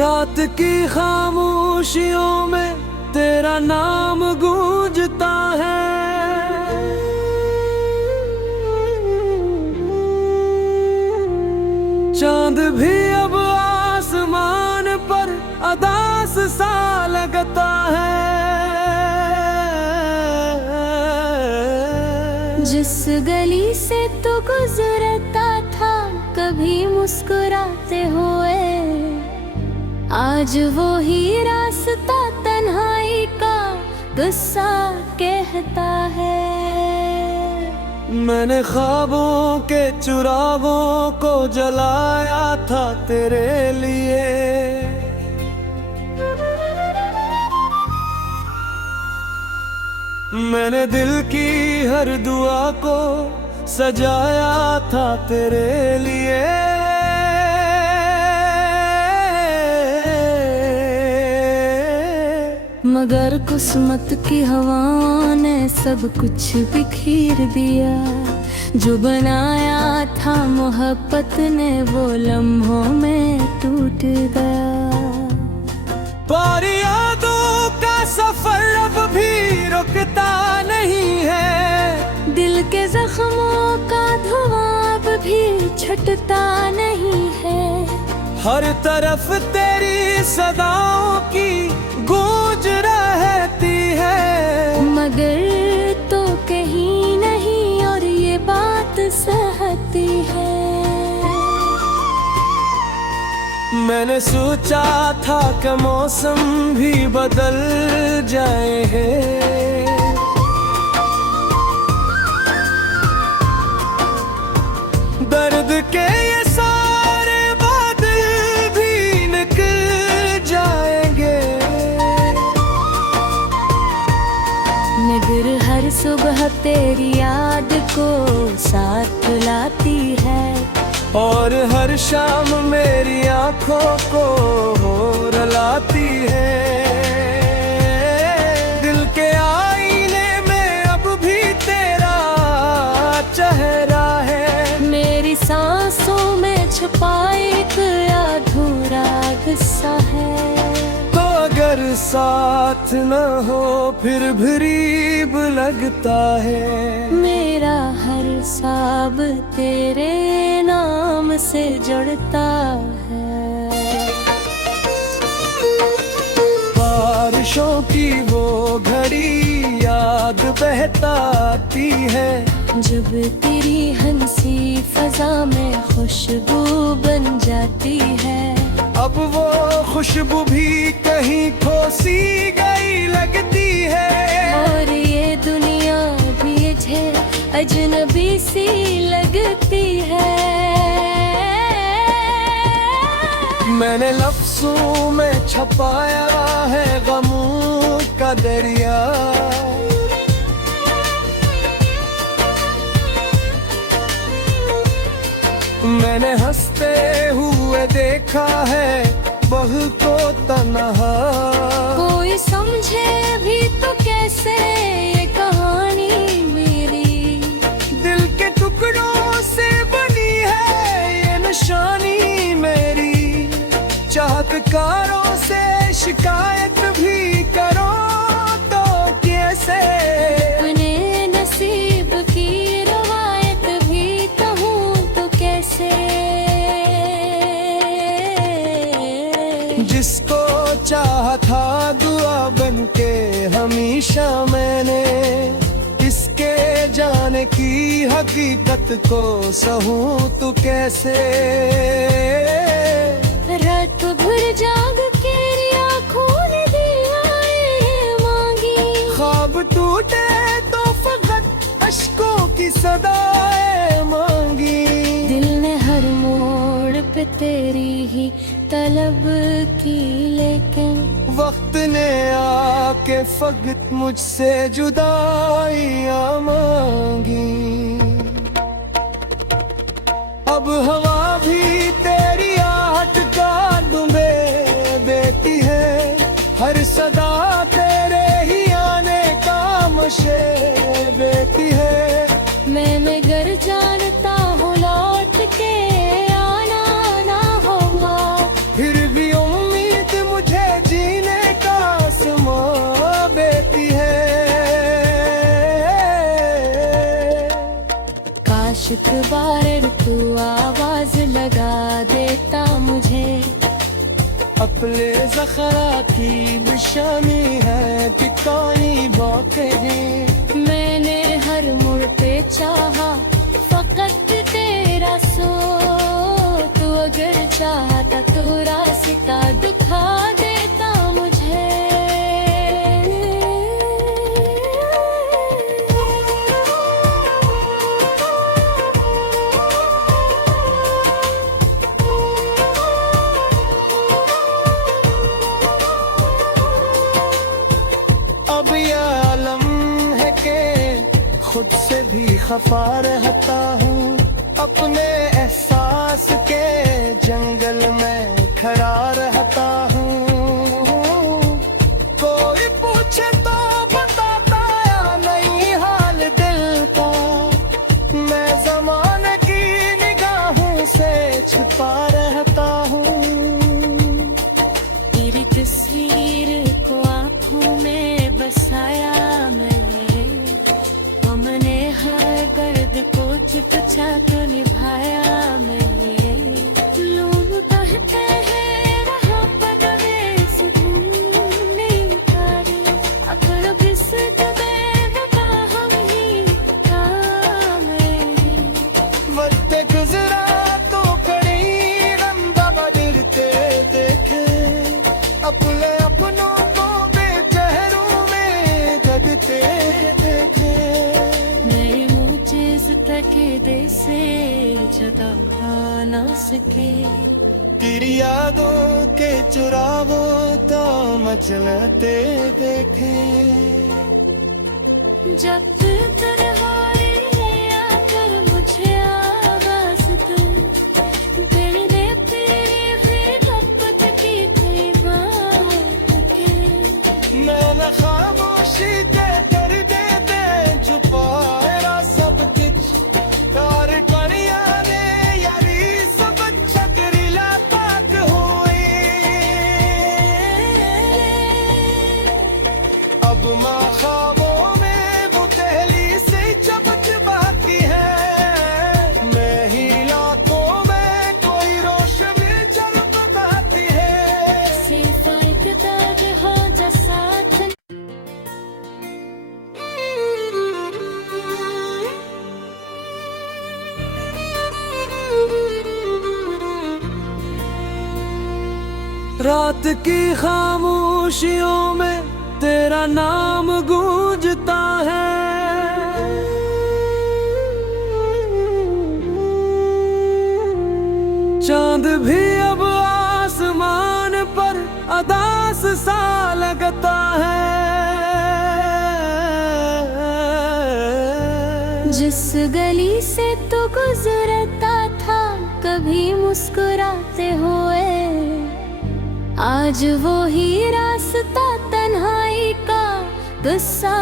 रात की खामोशियों में तेरा नाम गूंजता है। चांद भी अब आसमान पर अदास सा लगता है। जिस गली से तू गुजरता था कभी मुस्कुराते हुए, आज वो ही रास्ता तन्हाई का गुस्सा कहता है। मैंने ख्वाबों के चुरागों को जलाया था तेरे लिए। मैंने दिल की हर दुआ को सजाया था तेरे लिए। मगर किस्मत की हवा ने सब कुछ बिखेर दिया। जो बनाया था मोहब्बत ने वो लम्हों में टूट गया। पर यादों का सफर अब भी रुकता नहीं है। दिल के जख्मों का धुआं अब भी छुटता नहीं है। हर तरफ तेरी सदाओं की गूंज रहती है। मगर तो कहीं नहीं और ये बात सहती है। मैंने सोचा था कि मौसम भी बदल जाए। दर्द के ये सारे बादल भी निकल जाएंगे। मगर हर सुबह तेरी याद को साथ लाती है। और हर शाम मेरी आंखों को रुलाती है। दिल के आईने में अब भी तेरा चेहरा है। मेरी सांसों में छुपा एक अधूरा किस्सा है। तो अगर साथ न हो फिर भी रीब लगता है। मेरा हर साब तेरे नाम से जुड़ता है। बारिशों की वो घड़ी याद बहताती है। जब तेरी हंसी फजा में खुशबू बन जाती है। अब वो खुशबू भी कहीं खो सी गई लगती है। और ये दुनिया भी अजनबी सी लगती है। मैंने लफ्जों में छपाया है गमों का दरिया। मैंने हंसते हुए देखा है बहू को तन्हा। कोई समझे भी तो कैसे ये कहानी मेरी। दिल के टुकड़ों से बनी है ये निशानी मेरी। चाहतकारों से शिकायत भी करो तो कैसे। अपने नसीब की रवायत भी कहूँ तो कैसे। जिसको चाहा था दुआ बनके हमेशा मैंने। इसके जाने की हकीकत को सहूं तो कैसे। रात भर जाग के आँखों ने दुआएं मांगी। ख्वाब टूटे तो फकत अश्कों की सदाएं मांगी। दिल ने हर मोड़ पे तेरी ही तलब की, लेकिन वक्त ने आके फकत मुझसे जुदाइयां मांगी। अब हवा भी तेरी आहट का दुबे देती है। हर सदा तेरे ही आने का मुझे बेटी है। मैं मगर जानता हूँ लौट के आना ना होगा। फिर भी उम्मीद कुछ एक बार तू आवाज लगा देता मुझे। अपने ज़खरा की निशानी है टिकानी बातें। मैंने हर मोड़ पे चाहा फकत तेरा सो, तू अगर चाहता तो रास्ता दिखा देता मुझे। अब ये आलम है के खुद से भी खफा रहता हूँ, अपने एहसास के जंगल में खड़ा रहता हूँ। कोई पूछे तो बताता या नहीं हाल दिल का, मैं ज़माने की निगाहों से छिपा रहता हूँ। तेरी तस्वीर को आँखों में बसाया मैंने, हमने हर दर्द को चुपचा के निभाया मैंने। लोग कहते हैं रहा पदवे सुकून नहीं उतारे, अगर बिस्तर बेवफा हम ही था मैंने। वक्त गुजरा तो कड़ी रंदा बदलते देखे, अपने अपनों को बेचेहरों में जगते देखे। मेरी मुझे तक दे से जदा ना सके, तेरी यादों के चुरावो तो मचलते देखे। जब तन्हाई आकर मुझे आवाज दे, दिल ने तेरी भी मोहब्बत की थी बात के। मैंने खामोशी के कर देते छुपाया सब कुछ, तार कणिया ने यारी सब चक्रीला पाक हुई। अब माँ ख्वाबों में वो पहली से चमचमाती है, मैं ही लातों में कोई रोशनी चमकाती है। सिर्फ एक दर्द हो जा साथ। रात की खामोशियों में तेरा नाम गूंजता है, चांद भी अब आसमान पर अदास सा लगता है। जिस गली से तू गुजरता था कभी मुस्कुराते हुए, आज वो ही रास्ता तन्हाई का गुस्सा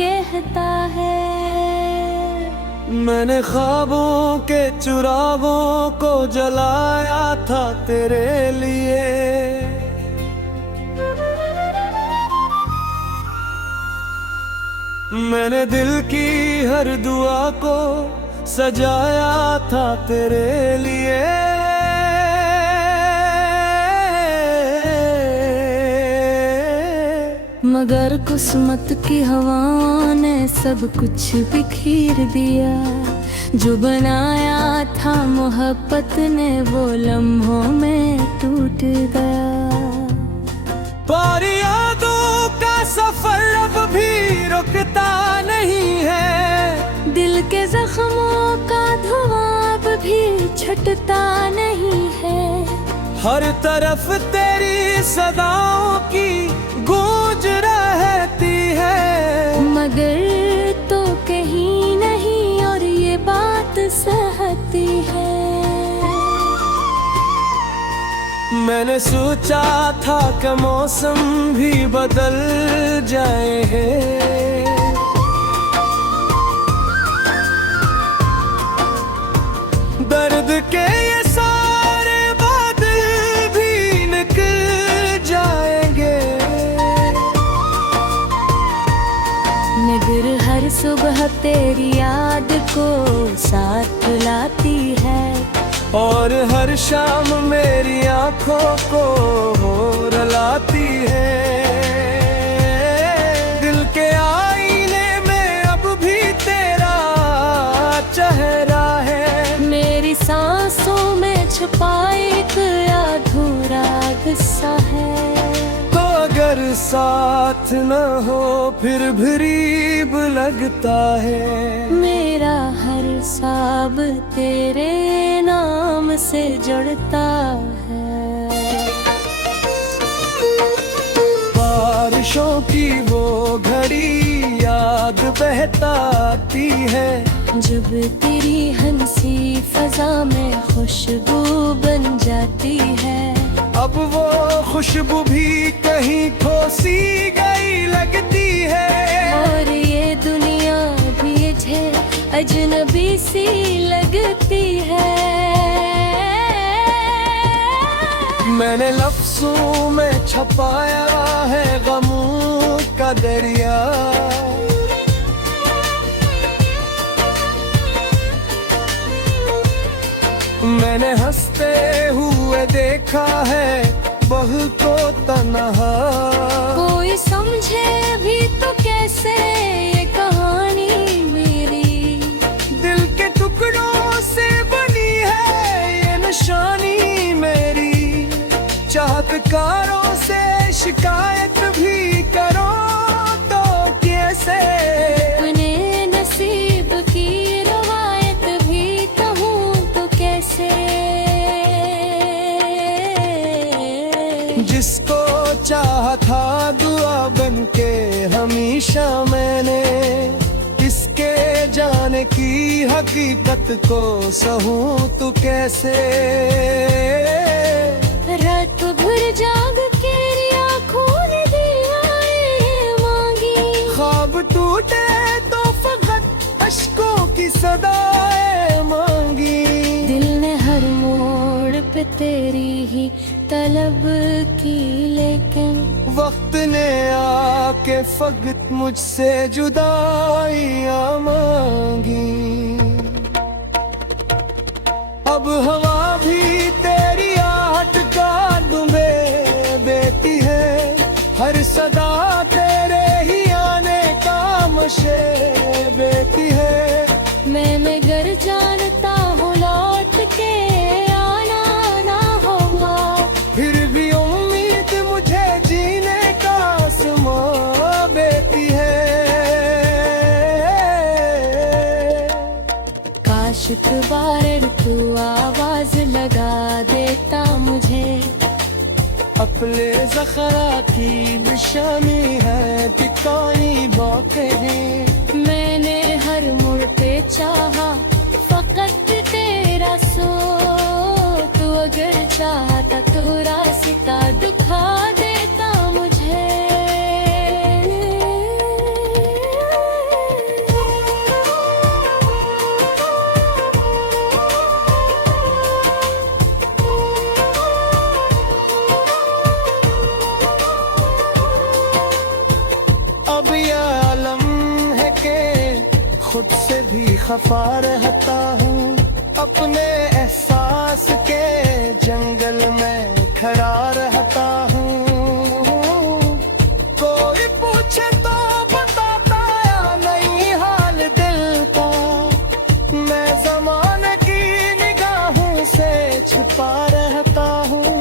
कहता है। मैंने ख्वाबों के चुरागों को जलाया था तेरे लिए, मैंने दिल की हर दुआ को सजाया था तेरे लिए। मगर किस्मत की हवा ने सब कुछ बिखेर दिया, जो बनाया था मोहब्बत ने वो लम्हों में टूट गया। पर यादों का सफर अब भी रुकता नहीं है, दिल के जख्मों का धुआं अब भी छटता नहीं है। हर तरफ तेरी सदाओं की गूंज रहती है, मगर तो कहीं नहीं और ये बात सहती है। मैंने सोचा था कि मौसम भी बदल जाए, दर्द के ये सारे बादल भी निकल जाएंगे। मगर हर सुबह तेरी याद को साथ लाती है, और हर शाम मेरी आंखों को रुलाती है। दिल के आईने में अब भी तेरा चेहरा है, मेरी सांसों में छुपा एक अधूरा किस्सा है। तो अगर साथ न हो फिर भी रीब लगता है, मेरा हर साब तेरे नाम से जुड़ता है। बारिशों की वो घड़ी याद बहताती है, जब तेरी हंसी फजा में खुशबू बन जाती है। अब वो खुशबू भी कहीं खोसी गई लगती है, और ये दुनिया भी मुझे अजनबी सी लगती है। मैंने लफ्जों में छपाया है गमों का दरिया, मैंने हंसते हुए देखा है बहुतों तन्हा। कोई समझे भी तो कैसे ये कहानी मेरी, दिल के टुकड़ों से बनी है ये निशानी मेरी। चाहतकारों से शिकायत भी करो तो कैसे, अपने नसीब की रवायत भी कहूँ तो कैसे। जिसको चाहा था दुआ बनके हमेशा मैंने, इसके जाने की हकीकत को सहूं तो कैसे। रात भर जाग के आँखों ने दियाएं मांगी, ख्वाब टूटे तो फकत अश्कों की सदाएं मांगी। दिल ने हर मोड़ पे तेरी ही तलब की, लेकिन वक्त ने आके फकत मुझसे जुदाइयां मांगी। अब हवा भी तेरी आहट का दुबे देती है, हर सदा तेरे ही आने का मुझे बेती है। मैं मगर जानता हूँ लौट के आना ना होगा, फिर भी उम्मीद मुझे जीने का आसमां देती है। काश एक बार तू आवाज लगा देता मुझे, अपने ज़ख़रा की निशानी है दिखानी बातें। मैंने हर मोड़ पे चाहा फकत तेरा सो, तू अगर चाहता तो रास्ता दिखा देता मुझे। अब ये आलम है के खुद से भी खफा रहता हूँ, अपने एहसास के जंगल में खड़ा रहता हूँ। कोई पूछे तो बताता या नहीं हाल दिल का, मैं ज़माने की निगाहों से छुपा रहता हूँ।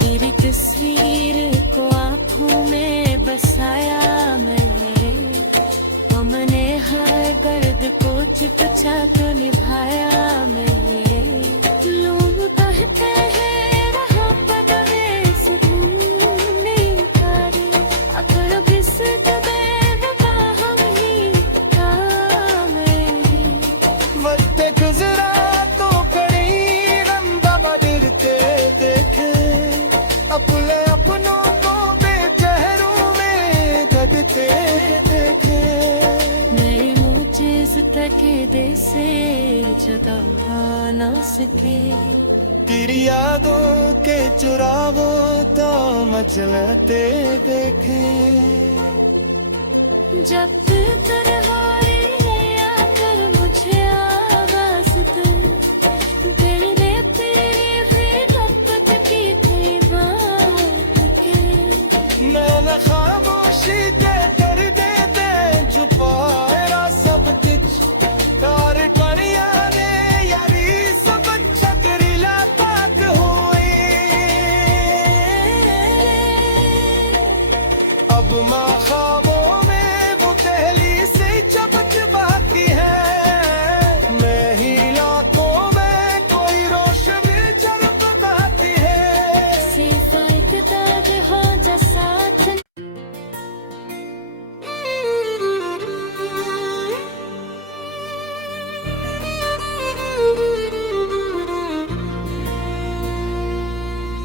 तेरी तस्वीर को आँखों में बसाया मैंने, हमने हर दर्द को चुपचा तो निभाया मैंने। लोग कहते हैं रहा पदवे सुकून नहीं उतारे, अगर बिस दबे वफा हम ही था मैंने। वक्त गुजरा तो कड़ी गंदा बदलते देखे, अपने अपनों को बेचेहरों में दबते देखे। नए मुझे तक दे से जुदा ना सके, तेरी यादों के चुरावों तो मचलते देखे। जब तन्हाई आकर मुझे आवाज़ दे, दिल ने तेरी भी मोहब्बत की थी बात के। मैंने खामोशी के दर्द दे छुपाए रा सब कुछ, तार करिया ने यारी सब छतरी ला पाक हुई। अब माँ ख्वाबों में वो पहली से चमचमाती है, मैं ही लाखों में कोई रोशनी चमकाती है। सिवा एक दर्द हो जा साथ।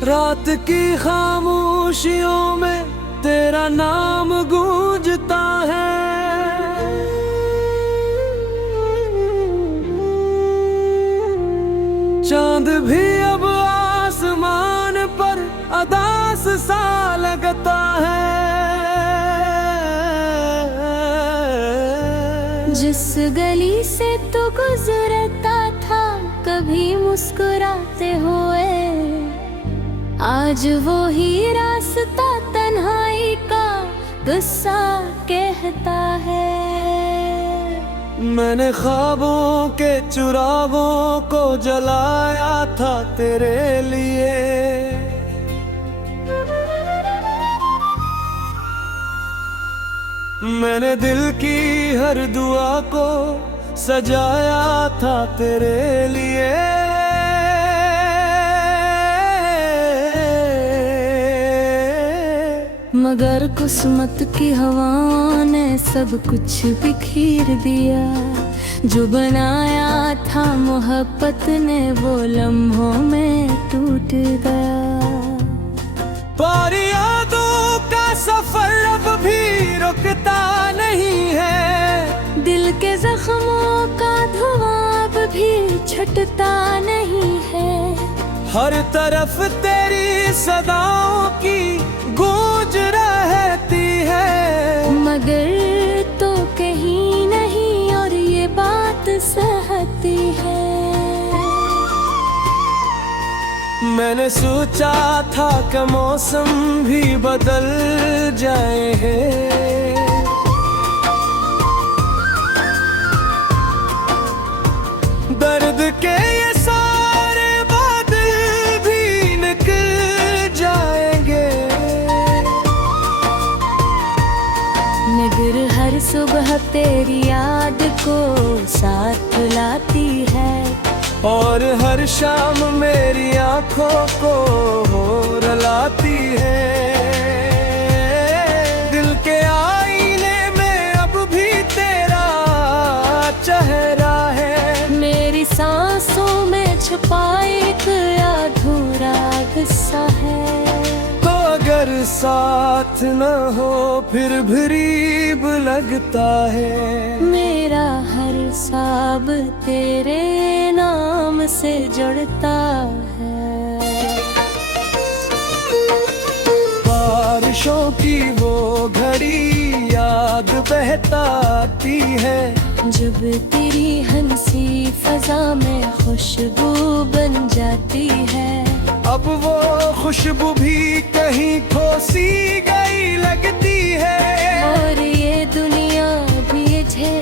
रात की खामोशियों में तेरा नाम गूंजता है, चांद भी अब आसमान पर अदास सा लगता है। जिस गली से तू गुजरता था कभी मुस्कुराते हुए, आज वो ही रास्ता तन्हाई का गुस्सा कहता है। मैंने ख्वाबों के चुरागों को जलाया था तेरे लिए, मैंने दिल की हर दुआ को सजाया था तेरे लिए। मगर किस्मत की हवा ने सब कुछ बिखेर दिया, जो बनाया था मोहब्बत ने वो लम्हों में टूट गया। पर यादों का सफर अब भी रुकता नहीं है, दिल के जख्मों का धुआं अब भी छुटता नहीं है। हर तरफ तेरी सदाओं की गूंज रहती है, मगर तो कहीं नहीं और ये बात सहती है। मैंने सोचा था कि मौसम भी बदल जाए, दर्द के ये सारे बादल भी निकल जाएंगे, मगर हर सुबह तेरी याद को साथ लाती है, और हर शाम मेरी आंखों को रुलाती है। दिल के आईने में अब भी तेरा चेहरा है, मेरी सांसों में छुपा एक अधूरा हिस्सा है। तो अगर साथ न हो फिर भरीब लगता है, मेरा हर साब तेरे नाम से जुड़ता है। बारिशों की वो घड़ी याद बहताती है, जब तेरी हंसी फजा में खुशबू बन जाती है। अब वो खुशबू भी कहीं खोसी गई लगती है, और ये दुनिया भी मुझे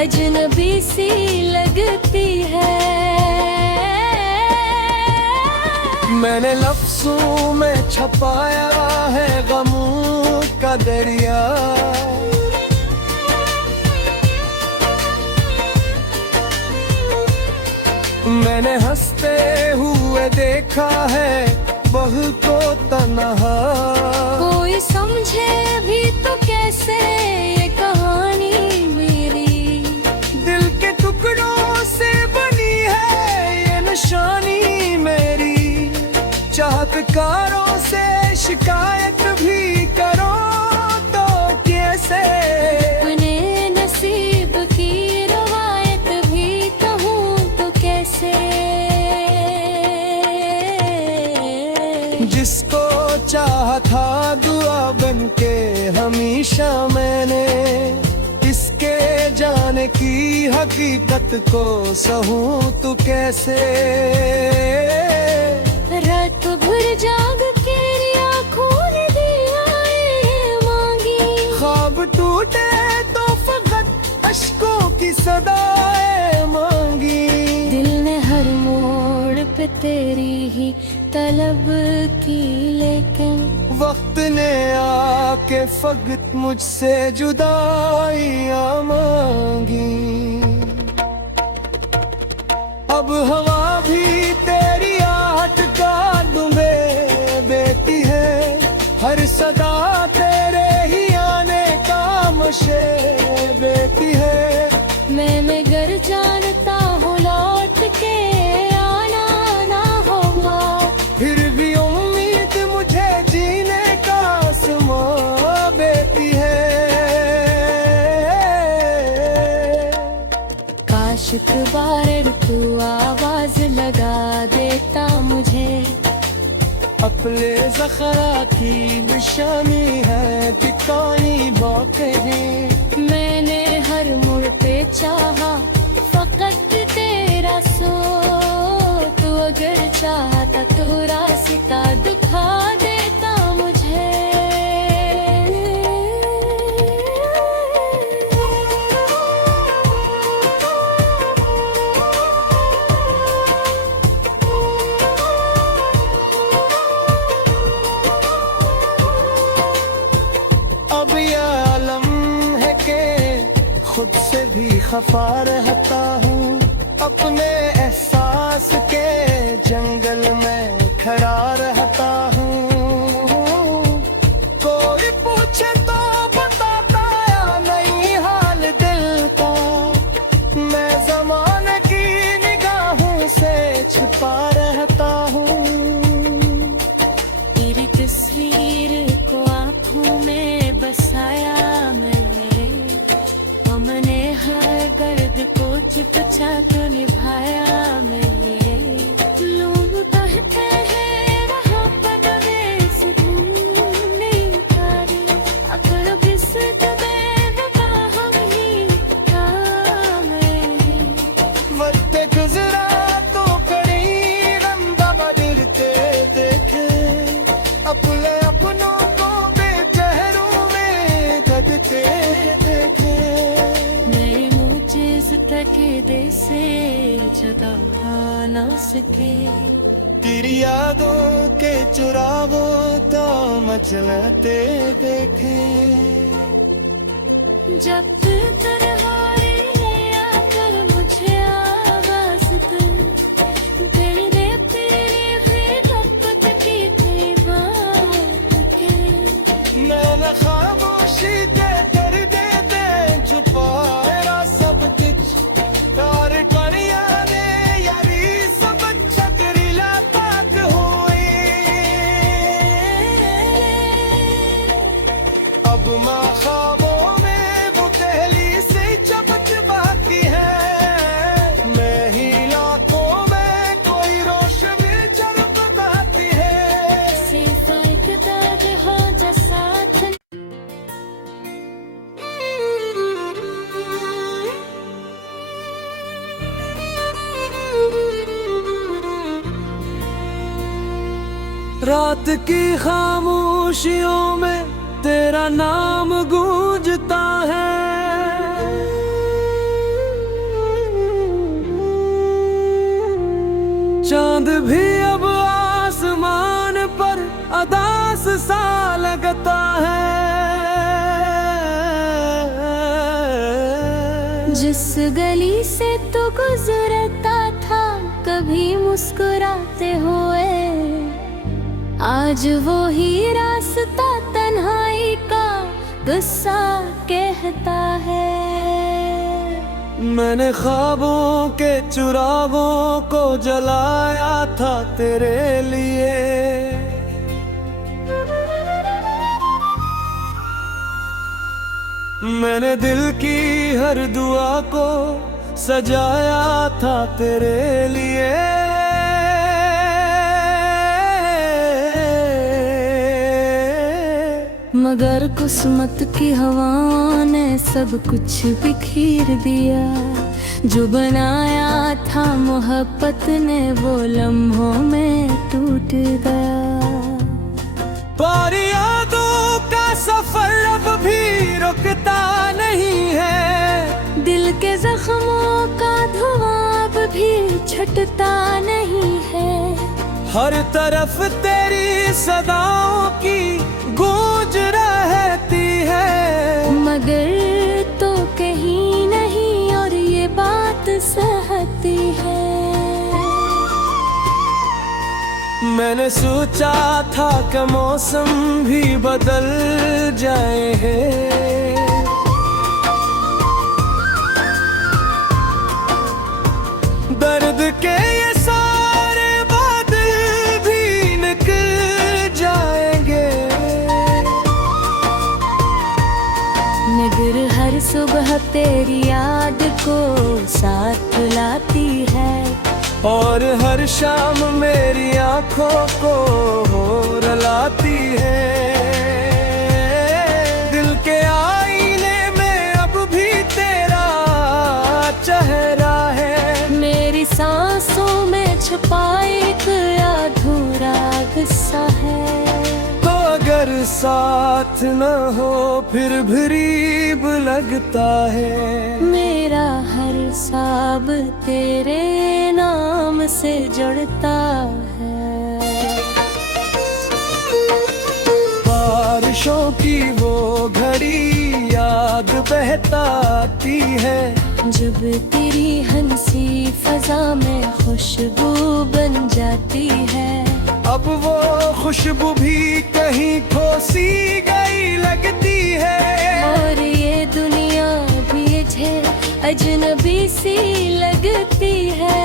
अजनबी सी लगती है। मैंने लफ्जों में छपाया है गमों का दरिया, मैंने हंसते हुए देखा है बहुतों तन्हा। कोई समझे भी तो कैसे ये कहानी मेरी, दिल के टुकड़ों से बनी है ये निशानी मेरी। चाहतकारों से शिकायत भी करो तो कैसे, अपने नसीब की रवायत भी कहूँ तो कैसे। जिसको चाहा था दुआ बनके हमेशा मैंने जाने की हकीकत को सहूं तू कैसे। रात भर जाग के आँखों ने दिया मांगी, ख्वाब टूटे तो फकत अश्कों की सदाएं मांगी। दिल ने हर मोड़ पे तेरी ही तलब की, लेकिन वक्त ने आके फकत मुझसे जुदाइयां मांगी। अब हवा भी तेरी आहट का दुबे बेटी है, हर सदा तेरे ही आने का मुझे बेटी है। मैं गर जानता हूँ लौट के आना ना होगा, फिर भी उम्मीद मुझे जीने का आसमां बेटी है। काश एक बार तू आवाज लगा देता मुझे। अपने ज़ख़रा की निशानी है बिकाई बाके हैं। मैंने हर मुड़ पे चाहा फकत तेरा सो, तू अगर चाहता तो रास्ता दिखा देता मुझे। अब ये आलम है के खुद से भी खफा रहता हूँ, अपने एहसास के जंगल में खड़ा रहता हूँ। कोई पूछे तो बताता या नहीं हाल दिल का, मैं ज़माने की निगाहों से छिपा रहता हूँ। तेरी तस्वीर को आँखों में बसाया मैंने, हमने हर गर्द को चुपचा तो निभाया मैंने। लोग कहते हैं रहा परदेस तुमने उतारे, अगर बिस्तर बेवफा हम ही था मैंने। वक्त गुजरा तो कड़ी रंदा बदलते देखे, अपने अपनों को बेचेहरों में धधते देखे। नए मुझे तक दे से जुदा ना सके, तेरी यादों के चुरावों तो मचलते देखे। जब तरहारे आकर मुझे आवाज दे दे तेरी खिदमत की थी बात के। मैंने खामोशी के कर दे छुपाया सब कुछ, प्यार करिया ने यारी सब छतरीला पाक हुई। अब माँ ख्वाबों में वो पहली से चमक बाकी है, मैं ही लाखों में कोई रोशनी जगमगाती है। सिर्फ एक दर्द हो जा साथ। रात की खामोशियों में तेरा नाम गूंजता है, चांद भी अब आसमान पर अदास सा लगता है। जिस गली से तू गुजरता था कभी मुस्कुराते हुए, आज वो ही रास्ता तन्हाई का गुस्सा कहता है। मैंने ख्वाबों के चुरागों को जलाया था तेरे लिए, मैंने दिल की हर दुआ को सजाया था तेरे लिए। मगर किस्मत की हवाओं ने सब कुछ बिखेर दिया। जो बनाया था मोहब्बत ने वो लम्हों में टूट गया। पर यादों का सफर अब भी रुकता नहीं है। दिल के जख्मों का धुआं अब भी छटता नहीं है। हर तरफ तेरी सदाओं की गूंज रहती है। मगर तो कहीं नहीं और ये बात सहती है। मैंने सोचा था कि मौसम भी बदल जाए। दर्द के ये सारे बादल भी निकल जाएंगे। मगर हर सुबह तेरी याद को साथ लाती है। और हर शाम मेरी आंखों को रुलाती है। दिल के आईने में अब भी तेरा चेहरा है। मेरी सांसों में छुपा एक अधूरा किस्सा है। तो अगर साथ न हो फिर भरीब लगता है। मेरा हर साब तेरे नाम से जुड़ता है। बारिशों की वो घड़ी याद बहताती है। जब तेरी हंसी फजा में खुशबू बन जाती है। अब वो खुशबू भी कहीं खोसी गई लगती है। और ये दुनिया भी मुझे अजनबी सी लगती है।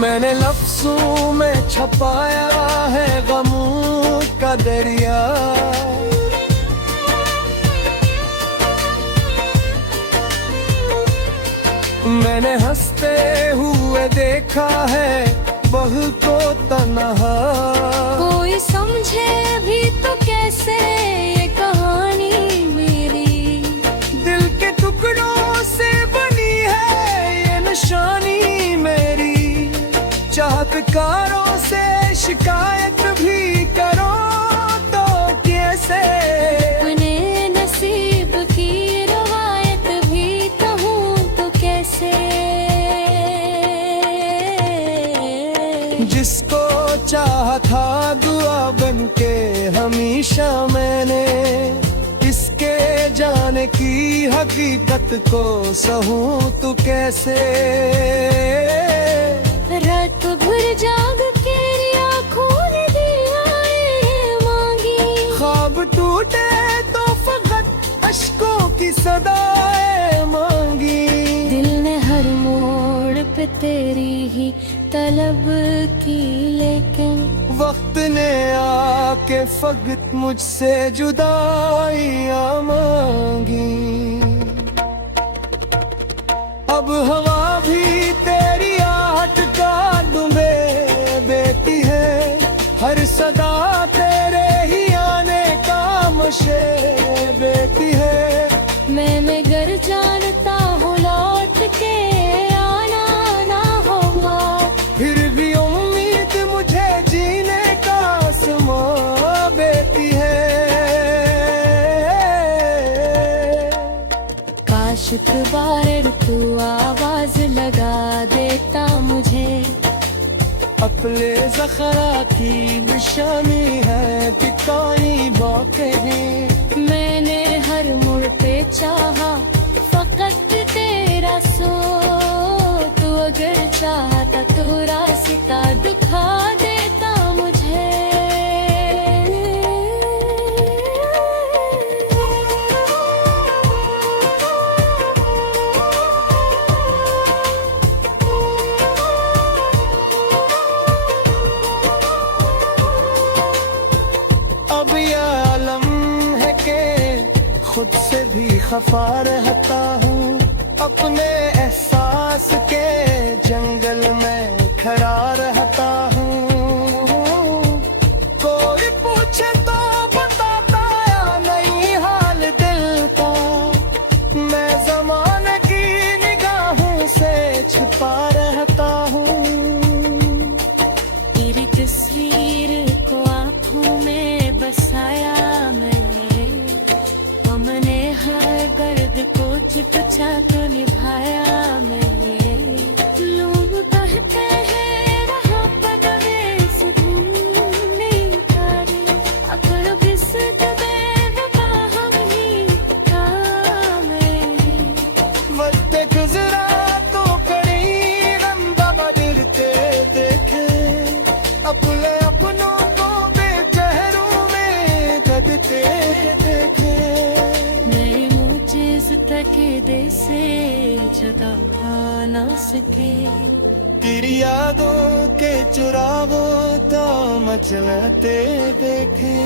मैंने लफ्जों में छपाया है गमों का दरिया। मैंने हंसते हुए देखा है बहू को तन्हा। कोई समझे भी तो कैसे ये कहानी मेरी। दिल के टुकड़ों से बनी है ये निशानी मेरी। चाहतकारों से शिकायत भी करो तो कैसे। अपने नसीब की रवायत भी कहूँ तो कैसे। जिसको चाहा था दुआ बनके हमेशा मैंने। इसके जाने की हकीकत को सहूं तो कैसे। रात भर जाग के आँखों ने दुआएं मांगी। ख्वाब टूटे तो फकत अश्कों की सदाएं मांगी। दिल ने हर मोड़ पे तेरी ही तलब की लेकिन वक्त ने आके फकत मुझसे जुदाइयां मांगी। अब हवा भी तेरी आहट का दुबे बेटी है। हर सदा तेरे ही आने का मुझे बेटी है। मैं घर जानता हूँ लौट के आना ना होगा। फिर भी उम्मीद मुझे जीने का आसमां बेटी है। काश एक बार तू आवाज लगा देता मुझे। अपने ज़खरा की निशानी है दिखाई बाक़ी। मैंने हर मोड़ पे चाहा फकत तेरा सो। तू अगर चाहता तो रास्ता दिखा देता मुझे। अब ये आलम है के खुद से भी खफा रहता हूँ। अपने एहसास के जंगल में खड़ा रहता हूँ। कोई टचा तो निभाया मैंने। लोग कहते हैं रहा परदेस ढूंढने उतारे, अगर बिस्क बेवफा हम ही था मैंने। वक्त गुजरा तो कड़ी गम बदलते देखे, अपने अपनों को बेचेहरों में दबते देखे। मेरी मुझे तक दे से जगा ना सके, तेरी यादों के चुरावों तो मचलते देखे।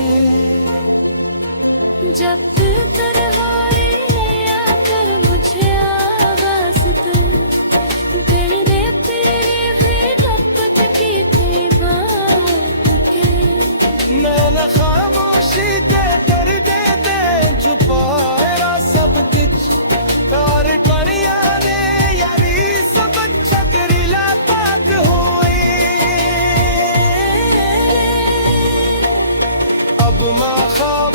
जब तन्हाई में आकर मुझे आवाज़ दे, दिल ने तेरी खिदमत की थी बात के। मैं खामोशी ते कर देते छुपाया सब कुछ, तार कणिया ने यारी सब चकरीला पाक हुई। अब माँ ख्वाब